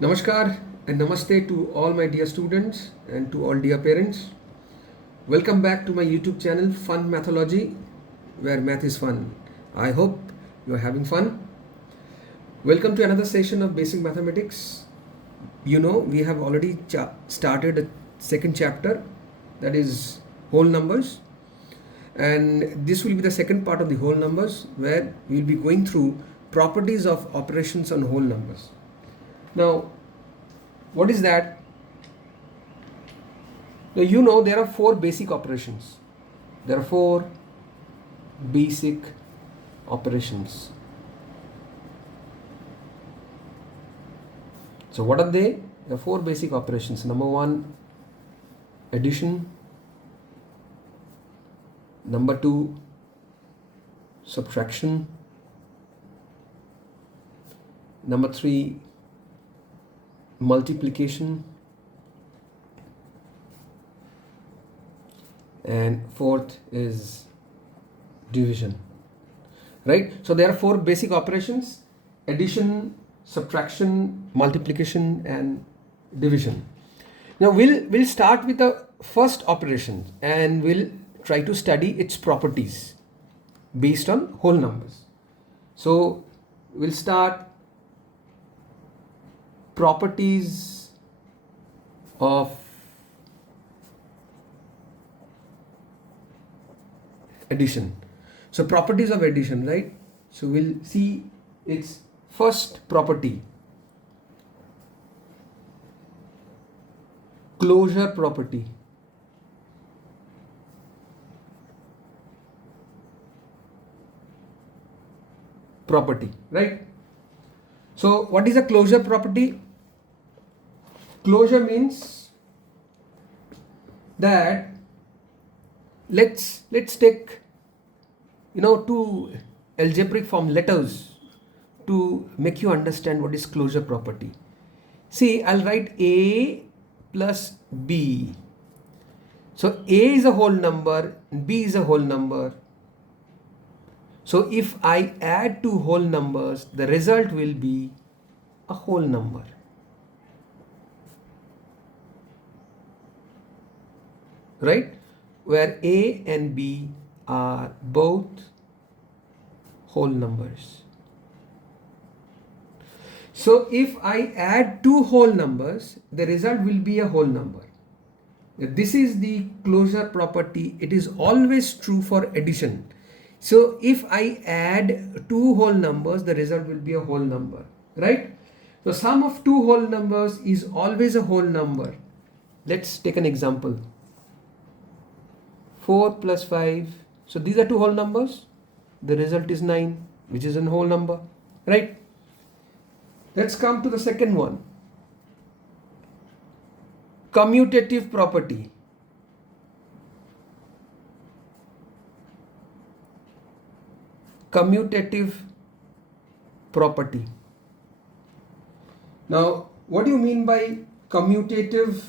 Namaskar and namaste to all my dear students and to all dear parents. Welcome back to my YouTube channel Fun Mathology, where math is fun. I hope you are having fun. Welcome to another session of basic mathematics. You know, we have already started a second chapter, that is whole numbers, and this will be the second part of the whole numbers, where we will be going through properties of operations on whole numbers. Now, what is that? Now, you know, there are four basic operations. There are four basic operations. So what are they? There are four basic operations. Number one, addition. Number two, subtraction. Number three, multiplication. And fourth is division. Right? So there are four basic operations: addition, subtraction, multiplication, and division. Now we'll start with the first operation and we'll try to study its properties based on whole numbers. So we'll start properties of addition. So properties of addition, right? So we'll see its first property, closure property. Right? So what is a closure property? Closure means that let's take two algebraic form letters to make you understand what is closure property. See, I'll write A plus B. So A is a whole number, B is a whole number. So if I add two whole numbers, the result will be a whole number. Right? Where A and B are both whole numbers. So if I add two whole numbers, the result will be a whole number. This is the closure property. It is always true for addition. So if I add two whole numbers, the result will be a whole number. Right? So sum of two whole numbers is always a whole number. Let's take an example. 4 plus 5. So these are two whole numbers. The result is 9, which is a whole number. Right? Let's come to the second one. Commutative property. Commutative property. Now, what do you mean by commutative?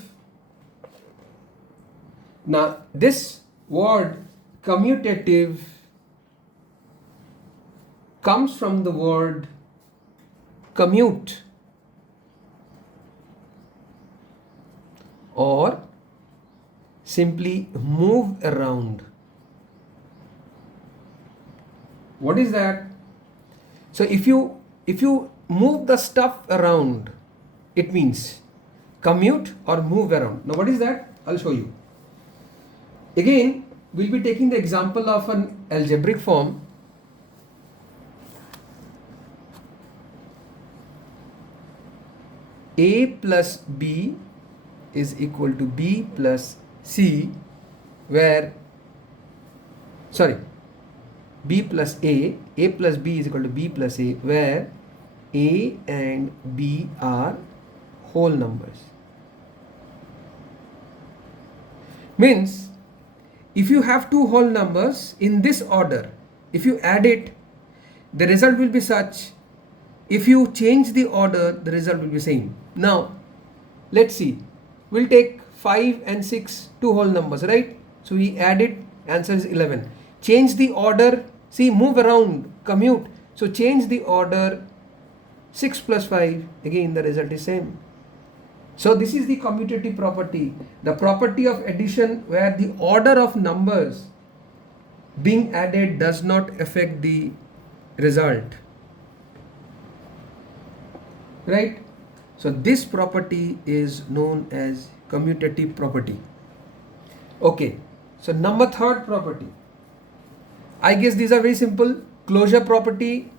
Now, this word commutative comes from the word commute or simply move around. What is that? So if you move the stuff around, it means commute or move around. Now what is that? I'll show you. Again, we'll be taking the example of an algebraic form. A plus B is equal to B plus C, where, B plus A plus B is equal to B plus A, where A and B are whole numbers. Means, if you have two whole numbers in this order, if you add it, the result will be such. If you change the order, the result will be same. Now, let's see. We'll take 5 and 6, two whole numbers, right? So we add it, answer is 11. Change the order, see, move around, commute. So change the order 6 plus 5, again the result is same. So this is the commutative property, the property of addition where the order of numbers being added does not affect the result, right? So this property is known as commutative property. Okay, so number third property, I guess these are very simple. Closure property,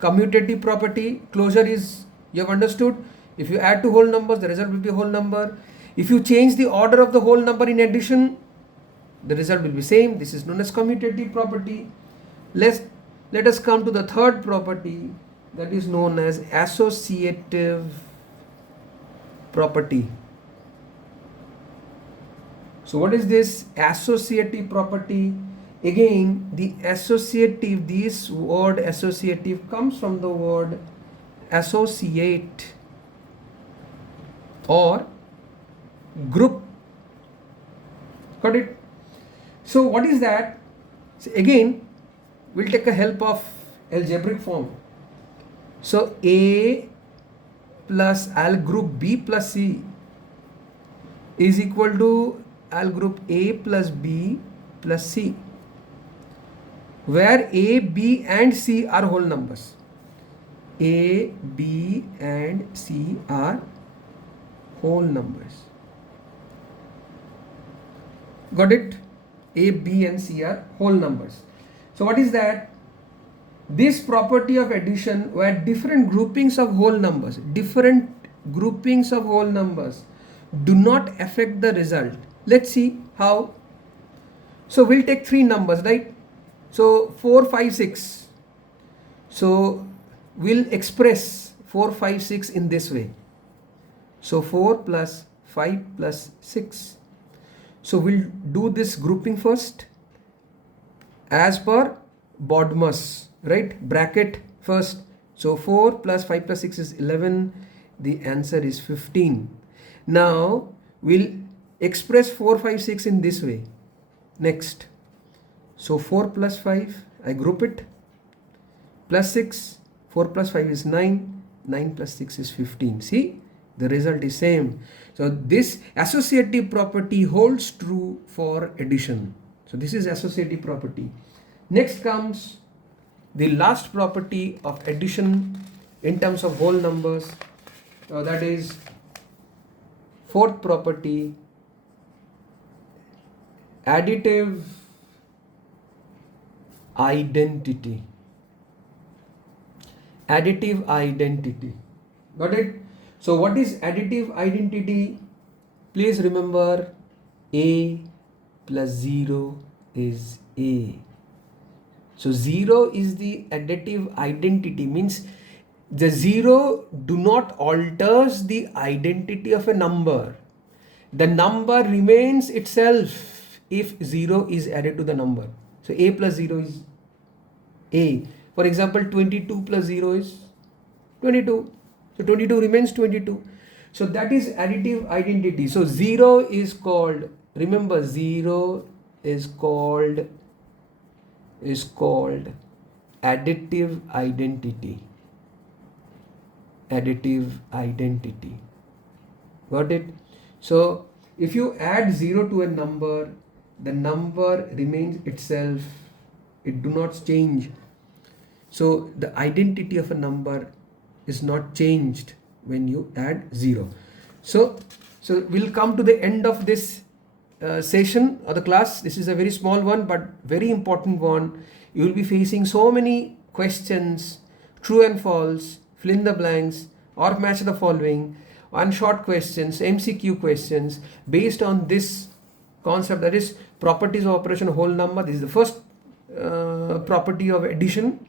commutative property. Closure is, you have understood, if you add two whole numbers, the result will be a whole number. If you change the order of the whole number in addition, the result will be same. This is known as commutative property. Let us come to the third property, that is known as associative property. So what is this associative property? Again, the associative, this word associative comes from the word associate or group. Got it? So what is that? So again, we'll take a help of algebraic form. So A plus I'll group B plus C is equal to I'll group A plus B plus C, where A, B and C are whole numbers. A, B and C are whole numbers. Got it? A, B and C are whole numbers. So what is that? This property of addition where different groupings of whole numbers do not affect the result. Let's see how. So we'll take three numbers, right? So 4, 5, 6. So we'll express 4, 5, 6 in this way. So 4 plus 5 plus 6. So we'll do this grouping first as per Bodmer's, right? Bracket first. So 4 plus 5 plus 6 is 11. The answer is 15. Now we'll express 4, 5, 6 in this way. Next. So 4 plus 5, I group it, plus 6, 4 plus 5 is 9, 9 plus 6 is 15. See, the result is same. So this associative property holds true for addition. So this is associative property. Next comes the last property of addition in terms of whole numbers. That is fourth property, additive identity. Additive identity. Got it? So what is additive identity? Please remember, A plus 0 is A. So 0 is the additive identity, means the 0 do not alters the identity of a number. The number remains itself if 0 is added to the number. So A plus 0 is A. For example, 22 plus 0 is 22. So 22 remains 22. So that is additive identity. So 0 is called, remember, 0 is called additive identity. Additive identity. Got it? So if you add 0 to a number, the number remains itself. It do not change. So the identity of a number is not changed when you add 0. So we'll come to the end of this session or the class. This is a very small one but very important one. You will be facing so many questions, true and false, fill in the blanks or match the following, and short questions, MCQ questions based on this concept, that is properties of operation of whole number. This is the first property of addition.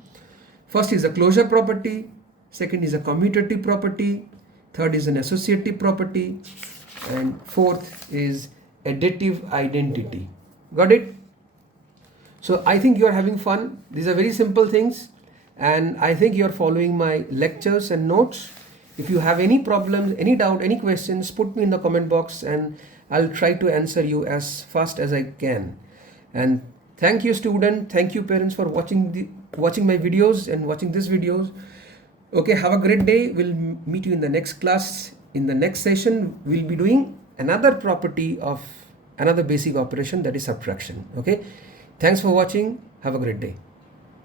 First is a closure property, second is a commutative property, third is an associative property, and fourth is additive identity. Got it? So I think you are having fun. These are very simple things and I think you are following my lectures and notes. If you have any problems, any doubt, any questions, put me in the comment box and I'll try to answer you as fast as I can. And thank you student, thank you parents for watching my videos and watching these videos. Okay, have a great day. We'll meet you in the next class. In the next session, we'll be doing another property of another basic operation, that is subtraction. Okay, thanks for watching. Have a great day.